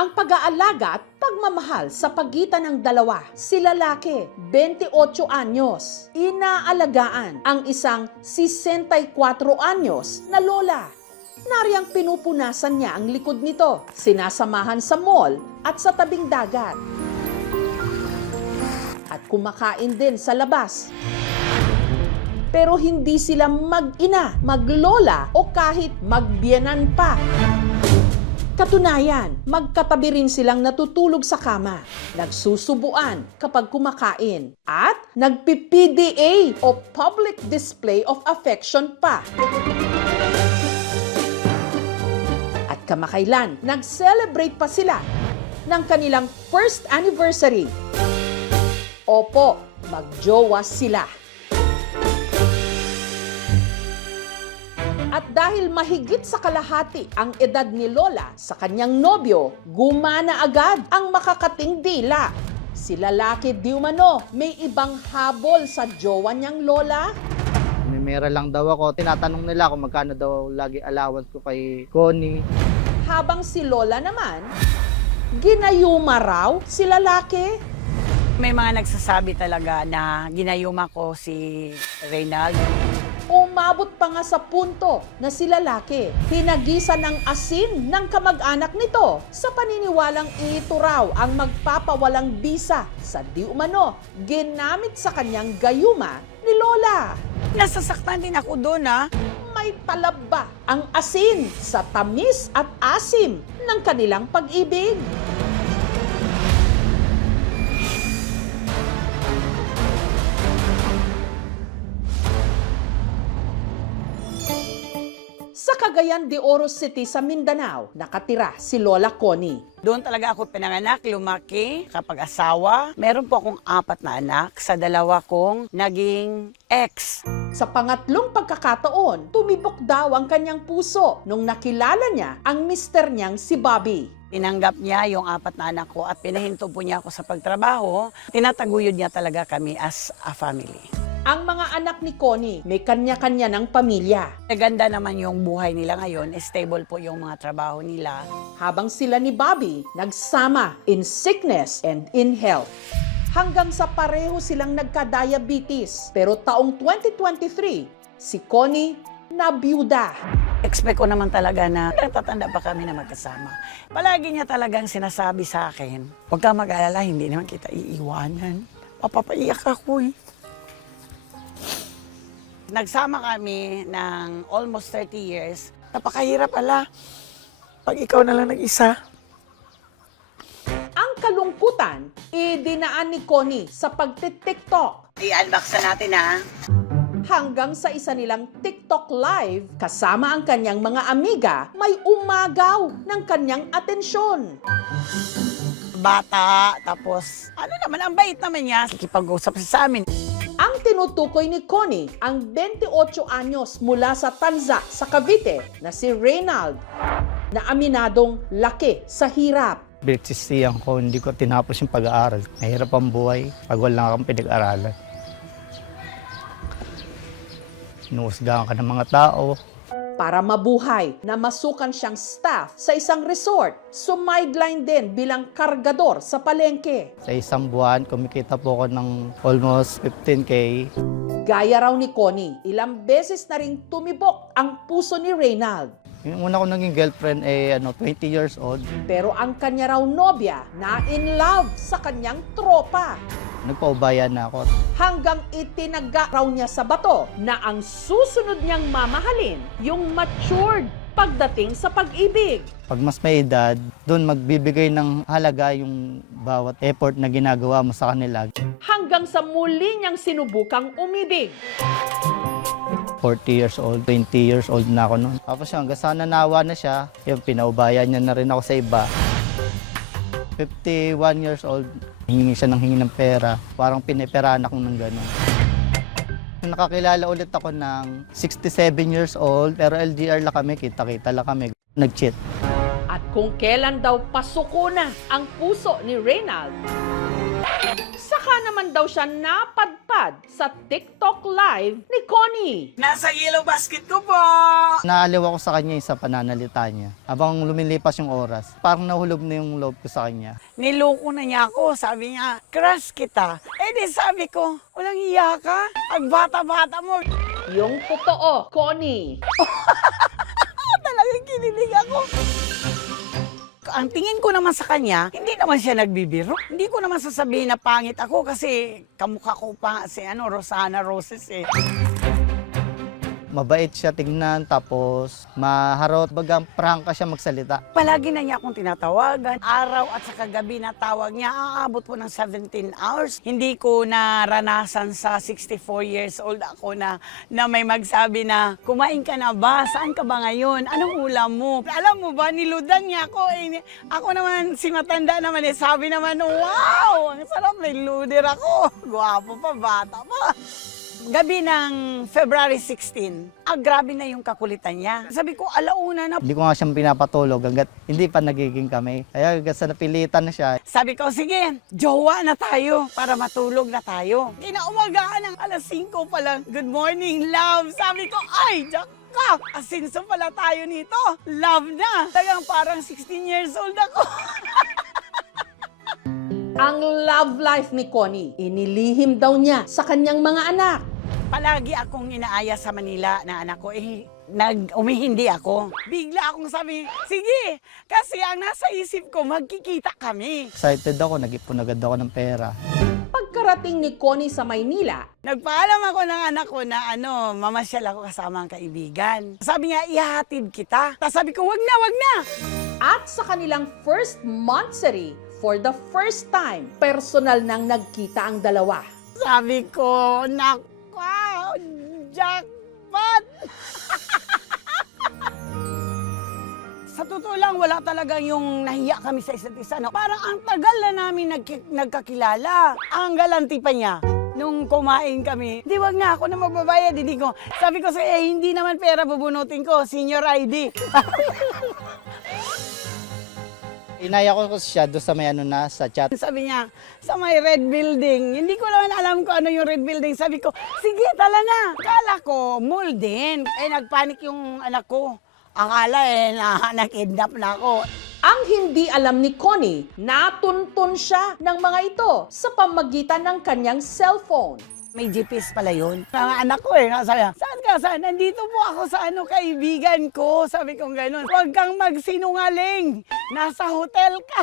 Ang pag-aalaga at pagmamahal sa pagitan ng dalawa, si lalaki, 28 anyos, inaalagaan ang isang 64 anyos na lola. Nariyang pinupunasan niya ang likod nito, sinasamahan sa mall at sa tabing dagat. At kumakain din sa labas. Pero hindi sila mag-ina, maglola o kahit magbiyenan pa. Katunayan, magkatabi rin silang natutulog sa kama, nagsusubuan kapag kumakain, at nagpi-PDA o Public Display of Affection pa. At kamakailan, nag-celebrate pa sila ng kanilang first anniversary. Opo, magjowa sila. At dahil mahigit sa kalahati ang edad ni Lola sa kanyang nobyo, gumana agad ang makakating dila. Si lalaki di umano may ibang habol sa jowa niyang Lola. May mera lang daw ako. Tinatanong nila kung magkano daw lagi allowance ko kay Connie. Habang si Lola naman, ginayuma raw si lalaki. May mga nagsasabi talaga na ginayuma ko si Reynald. Umabot pa nga sa punto na si lalaki hinagisan ng asin ng kamag-anak nito sa paniniwalang ito raw ang magpapawalang bisa sa di umano ginamit sa kanyang gayuma ni Lola. Nasasaktan din ako doon May talab ba ang asin sa tamis at asim ng kanilang pag-ibig? Sa Cagayan de Oro City sa Mindanao, nakatira si Lola Connie. Doon talaga ako pinanganak, lumaki, kapag asawa. Meron po akong 4 na anak sa 2 kong naging ex. Sa pangatlong pagkakataon, tumibok daw ang kanyang puso nung nakilala niya ang mister niyang si Bobby. Tinanggap niya yung 4 na anak ko at pinahinto po niya ako sa pagtrabaho. Tinataguyod niya talaga kami as a family. Ang mga anak ni Connie may kanya-kanya ng pamilya. Ganda naman yung buhay nila ngayon, stable po yung mga trabaho nila. Habang sila ni Bobby nagsama in sickness and in health. Hanggang sa pareho silang nagka-diabetes. Pero taong 2023, si Connie nabiyuda. Expect ko naman talaga na natatanda pa kami na magkasama. Palagi niya talagang sinasabi sa akin, huwag ka mag-alala, hindi naman kita iiwanan. Papapaiyak ako eh. Nagsama kami ng almost 30 years. Napakahirap pala pag ikaw na lang nag-isa. Ang kalungkutan, idinaan ni Connie sa pagtitiktok. I-unbox na natin Hanggang sa isa nilang TikTok live, kasama ang kanyang mga amiga, may umagaw ng kanyang atensyon. Bata, tapos ano naman, ang bait naman niya. Kikipag-usap siya sa amin. Ang tinutukoy ni Connie, ang 28 anyos mula sa Tanza sa Cavite na si Reynald, na aminadong laki sa hirap. Bitsisiyan ko, hindi ko tinapos yung pag-aaral. Mahirap ang buhay pag wala kang pinag-aralan. Inuusgahan ka ng mga tao. Para mabuhay na masukan siyang staff sa isang resort, sumideline din bilang kargador sa palengke. Sa isang buwan, kumikita po ako ng almost 15K. Gaya raw ni Connie, ilang beses na ring tumibok ang puso ni Reynald. Yung una ko naging girlfriend 20 years old. Pero ang kanya raw nobya na in love sa kanyang tropa. Nagpaubayan na ako. Hanggang itinaga raw niya sa bato na ang susunod niyang mamahalin yung matured pagdating sa pag-ibig. Pag mas may edad, doon magbibigay ng halaga yung bawat effort na ginagawa mo sa kanila. Hanggang sa muli niyang sinubukang umibig. 40 years old, 20 years old na ako noon. Tapos hanggang sa nanawa na siya, yung pinaubayan niya na rin ako sa iba. 51 years old, hingi siya ng hingi ng pera. Parang piniperahan ako ng gano'n. Nakakilala ulit ako ng 67 years old, pero LDR lang kami, kita-kita lang kami. Nag-cheat. At kung kailan daw pasuko na ang puso ni Reynald, saka naman naman daw siya napadpad sa TikTok live ni Connie. Nasa yellow basket ko po! Naaliw ako sa kanya sa pananalita niya. Habang lumilipas yung oras, parang nahulog na yung loob ko sa kanya. Niloko na niya ako. Sabi niya, crush kita. Eh di sabi ko, walang iya ka. Ang bata-bata mo. Yung totoo, Connie. Talagang kinilig ako. Ang tingin ko naman sa kanya, hindi naman siya nagbibiro. Hindi ko naman sasabihin na pangit ako kasi kamukha ko pa si Rosana Roses eh. Mabait siya tignan, tapos maharot, bagang prangka siya magsalita. Palagi na niya akong tinatawagan. Araw at saka gabi na tawag niya, aabot po ng 17 hours. Hindi ko naranasan sa 64 years old ako na may magsabi na, kumain ka na ba? Saan ka ba ngayon? Anong ulam mo? Alam mo ba, niludan niya ako. Ako naman, si matanda naman, sabi naman, wow! Ang sarap, may luder ako. Gwapo pa, bata pa. Gabi ng February 16, grabe na yung kakulitan niya. Sabi ko, alauna na. Hindi ko nga siyang pinapatulog hanggat hindi pa nagiging kami. Kaya hanggat sa napilitan na siya, Sabi ko, sige, jowa na tayo para matulog na tayo. Kinaumagaan ng alas 5 pa lang, good morning, love. Sabi ko, ay, Jack ka, asinso pala tayo nito. Love na. Tagang parang 16 years old ako. Ang love life ni Connie, inilihim daw niya sa kanyang mga anak. Palagi akong inaaya sa Manila na anak ko, umihindi ako. Bigla akong sabi, sige, kasi ang nasa isip ko, magkikita kami. excited ako, nag-ipon agad ako ng pera. Pagkarating ni Connie sa Maynila, Nagpaalam ako ng anak ko na mamasyal ako kasama ang kaibigan. Sabi niya, ihahatid kita. Tapos sabi ko, wag na, wag na. at sa kanilang first monthsary, for the first time, personal nang nagkita ang dalawa. Sabi ko, wow, jackpot! Sa totoo lang, wala talagang yung nahiya kami sa isa't isa. No? Parang ang tagal na namin nagkakilala. Ang galanti pa niya. Nung kumain kami, di wag na ako na magbabayad. Hindi ko. Sabi ko hindi naman pera bubunutin ko. Senior ID. Inaya ko siya doon sa may sa chat. Sabi niya, sa may red building. Hindi ko naman alam kung ano yung red building. Sabi ko, sige, tala na. Akala ko, mall din. Nagpanik yung anak ko. Akala nakidnap na ako. Ang hindi alam ni Connie, natuntun siya ng mga ito sa pamagitan ng kanyang cellphone. May GPS pala yun. Ang anak ko sabi niya, saan ka? Saan? Nandito po ako sa kaibigan ko. Sabi ko gano'n, huwag kang magsinungaling. Nasa hotel ka.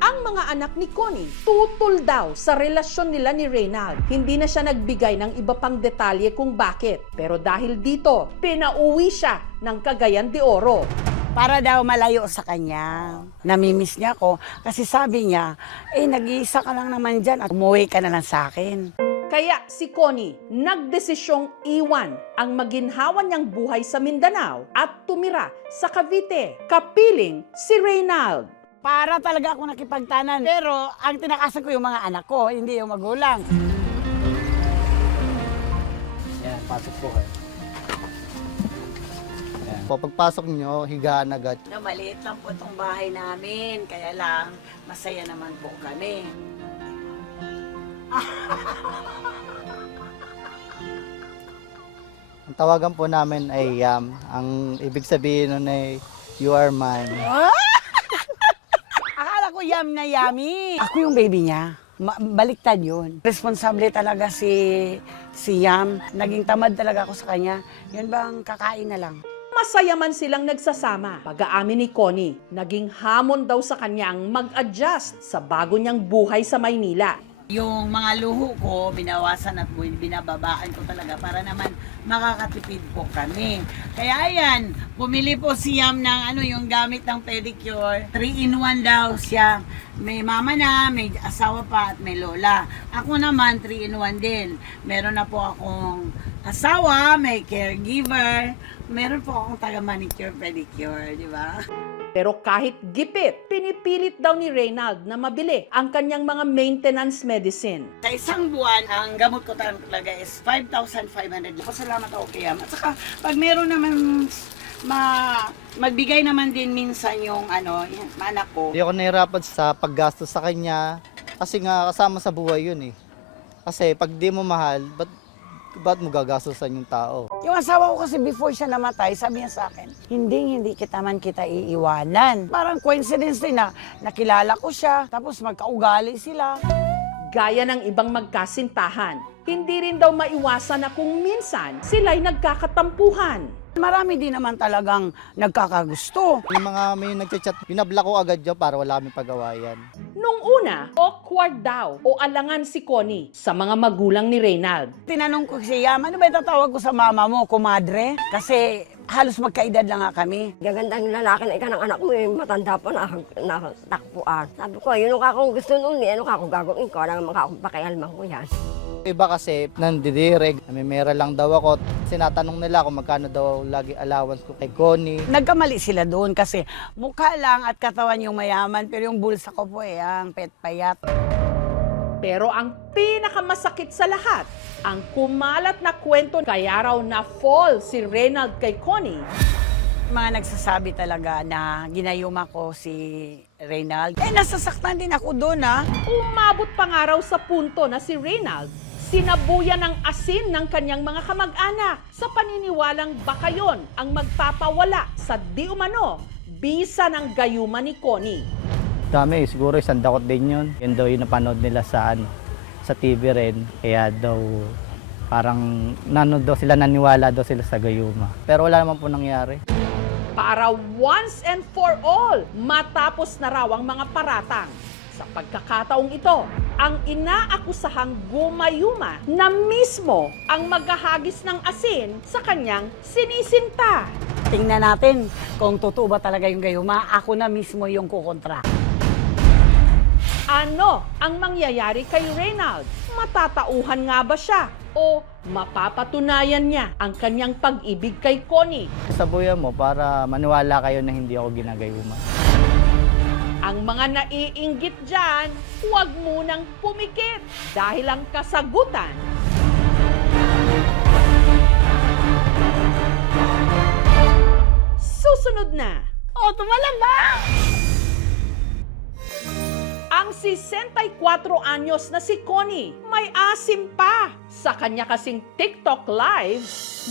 Ang mga anak ni Connie, tutol daw sa relasyon nila ni Reynald. Hindi na siya nagbigay ng iba pang detalye kung bakit. Pero dahil dito, pinauwi siya ng Cagayan de Oro. Para daw malayo sa kanya. Namimiss niya ako. Kasi sabi niya, nag-iisa ka lang naman dyan at umuwi ka na lang sa akin. Kaya si Connie nagdesisyong iwan ang maginhawa niyang buhay sa Mindanao at tumira sa Cavite, kapiling si Reynald. Para talaga ako nakipagtanan. Pero ang tinakasan ko yung mga anak ko, hindi yung magulang. Yan, pasok po kayo. Yan. Pagpasok nyo, higaan agad. Maliit lang po itong bahay namin, kaya lang masaya naman po kami. Ang tawagan po namin ay Yam. Ang ibig sabihin nun ay, you are mine. Akala ko yam na yummy. Ako yung baby niya. Baliktad yun. Responsable talaga si Yam. Naging tamad talaga ako sa kanya. Yun bang kakain na lang. Masaya man silang nagsasama. Pag-aamin ni Connie, naging hamon daw sa kanya ang mag-adjust sa bago niyang buhay sa Maynila. Yung mga luho ko, binawasan at binababaan ko talaga para naman makakatipid po kami. Kaya ayan, bumili po si Yam ng yung gamit ng pedicure. 3-in-1 daw siya. May mama na, may asawa pa at may lola. Ako naman 3-in-1 din. Meron na po akong asawa, may caregiver. Meron po akong taga-manicure, pedicure, di ba? Pero kahit gipit, pinipilit daw ni Reynald na mabili ang kanyang mga maintenance medicine. Sa isang buwan, ang gamot ko talaga is 5,500. Pasalamat ako kay Yam. At saka, pag meron naman magbigay naman din minsan yung anak ko. Hindi ako nahirapan sa paggastos sa kanya. Kasi nga kasama sa buhay yun eh. Kasi pag di mo mahal, ba't mo gagastusan yung tao? Yung asawa ko kasi before siya namatay, sabi niya sa akin, hindi kita iiwanan. Parang coincidence din na nakilala ko siya, tapos magkaugali sila. Gaya ng ibang magkasintahan, hindi rin daw maiwasan na kung minsan sila'y nagkakatampuhan. Marami din naman talagang nagkakagusto. Yung mga may nagchat-chat, binabla ko agad yun para wala kaming pagawayan. Nung una, awkward daw o alangan si Connie sa mga magulang ni Reynald. Tinanong ko siya, ano ba itatawag ko sa mama mo, kumadre? Kasi halos magkaedad lang nga kami. Gagandang lalaki na ika ng anak mo, eh, matanda pa nakatakpuan. Sabi ko, yun ang akong gusto noon, ano ka akong gagawin ko, alam mga akong pakialman ko yan. Iba kasi nandidireg, namimera lang daw ako. Sinatanong nila kung magkano daw lagi allowance ko kay Connie. Nagkamali sila doon kasi mukha lang at katawan yung mayaman, pero yung bulsa ko po ang payat. Pero ang pinakamasakit sa lahat, ang kumalat na kwento kaya raw na fall si Reynald kay Connie. Mga nagsasabi talaga na ginayuma ko si Reynald. Nasasaktan din ako doon Umabot pa nga raw sa punto na si Reynald sinabuyan ng asin ng kanyang mga kamag-anak sa paniniwalang baka yon ang magpapawala sa di umano bisa ng gayuma ni Connie. Dami, siguro isang dakot din yun. Yun daw yung napanood nila sa TV rin. Kaya daw parang naniwala daw sila sa gayuma. Pero wala naman po nangyari. Para once and for all, matapos na raw ang mga paratang. Sa pagkakataong ito, ang inaakusahang gumayuma na mismo ang maghahagis ng asin sa kanyang sinisinta. Tingnan natin kung totoo ba talaga yung gayuma. Ako na mismo yung kukontra. Ano ang mangyayari kay Reynald? Matatauhan nga ba siya? O mapapatunayan niya ang kanyang pag-ibig kay Connie? Sabuyan mo para maniwala kayo na hindi ako ginagayuma. Ang mga naiinggit dyan, huwag munang pumikit dahil ang kasagutan susunod na. O, tumalabang! Ang 64 anyos na si Connie may asim pa sa kanya kasing TikTok live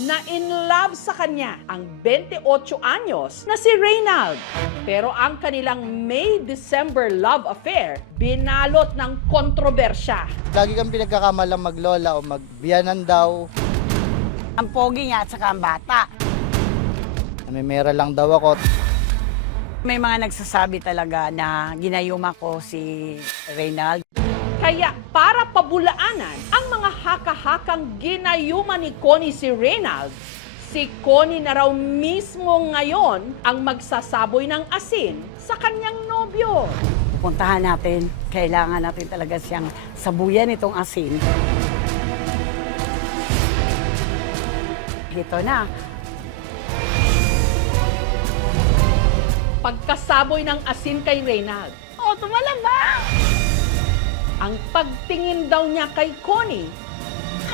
na in love sa kanya ang 28 anyos na si Reynald. Pero ang kanilang May-December love affair binalot ng kontrobersya. Lagi kang pinagkakamalang maglola o magbiyanan daw. Ang pogi niya at saka ang bata. Namimera lang daw ako. May mga nagsasabi talaga na ginayuma ko si Reynald. Kaya para pabulaanan ang mga haka-hakang ginayuma ni Connie si Reynald, si Connie na raw mismo ngayon ang magsasaboy ng asin sa kanyang nobyo. Puntahan natin, kailangan natin talaga siyang sabuyan itong asin. Ito na. Pagkasaboy ng asin kay Reynald, O, tumalabang! ang pagtingin daw niya kay Connie,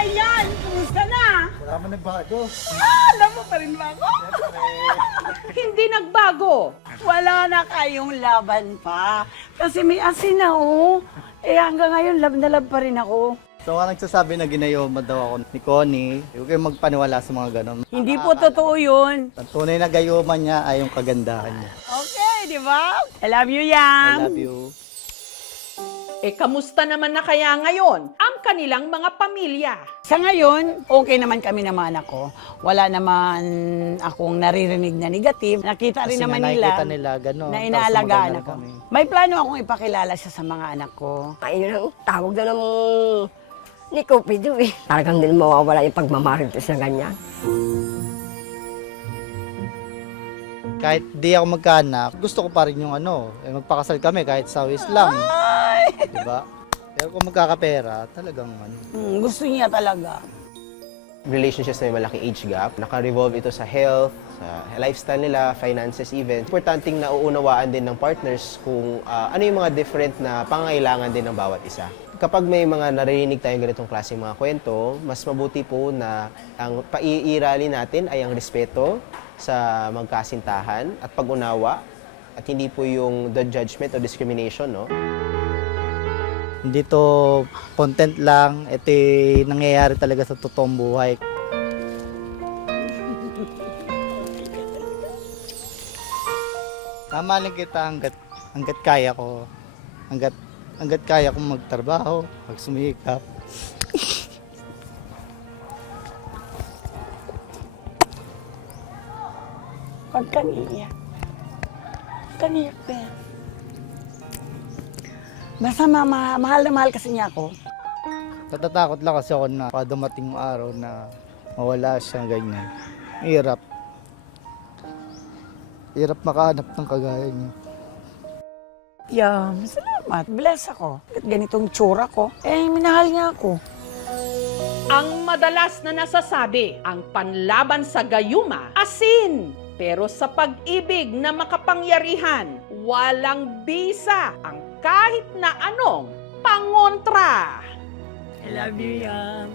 Ayan, kumusta na? Wala man nagbago. Alam mo pa rin ba ako? hindi nagbago. Wala na kayong laban pa. Kasi may asin na hanggang ngayon love na love pa rin ako. So nga nagsasabi na ginayuma daw ako ni Connie. Huwag kayong magpaniwala sa mga ganon. Hindi po totoo yun. Ang tunay na gayuma niya ay yung kagandahan niya. Okay, di ba? I love you, I Yang. love you. Kamusta naman na kaya ngayon ang kanilang mga pamilya? Sa ngayon, okay naman kami ng mga anak ko. Wala naman akong naririnig na negative. Nakita rin Kasi naman nga nila nakikita nila gano'n. na Tapos inaalagaan maganda ako. kami. May plano akong ipakilala siya sa mga anak ko. Ayun ang tawag na ng ni Cupido eh. Talagang din mawawala yung pagmamarites na ganyan. Kahit di ako magkaanak, gusto ko pa rin yung magpakasal kami kahit sa wis lang. Diba? Pero kung magkakapera, talagang Gusto niya talaga. Relationships na may malaking age gap. Naka-revolve ito sa health, sa lifestyle nila, finances even. Importanteng nauunawaan din ng partners kung ano yung mga different na pangailangan din ng bawat isa. Kapag may mga narinig tayong ganitong klaseng mga kwento, mas mabuti po na ang paiirali natin ay ang respeto sa magkasintahan at pag-unawa at hindi po yung the judgment o discrimination, no? Hindi to content lang, ito nangyayari talaga sa totoong buhay. Mamahalin kita hanggat kaya ko. Hanggat kaya kong magtrabaho, magsumikap. Huwag kang iiyak. Huwag kang iiyak, Ben. Basta mahal na mahal kasi niya ako. Natatakot lang kasi ako na baka dumating yung araw na mawala siya ganyan. Hirap. Hirap makahanap ng kagaya niya. Yeah, salamat. Bless ako. At ganitong tsura ko, minahal niya ako. Ang madalas na nasasabi, ang panlaban sa gayuma, asin. Pero sa pag-ibig na makapangyarihan, walang bisa ang kahit na anong pangontra. I love you, Yam.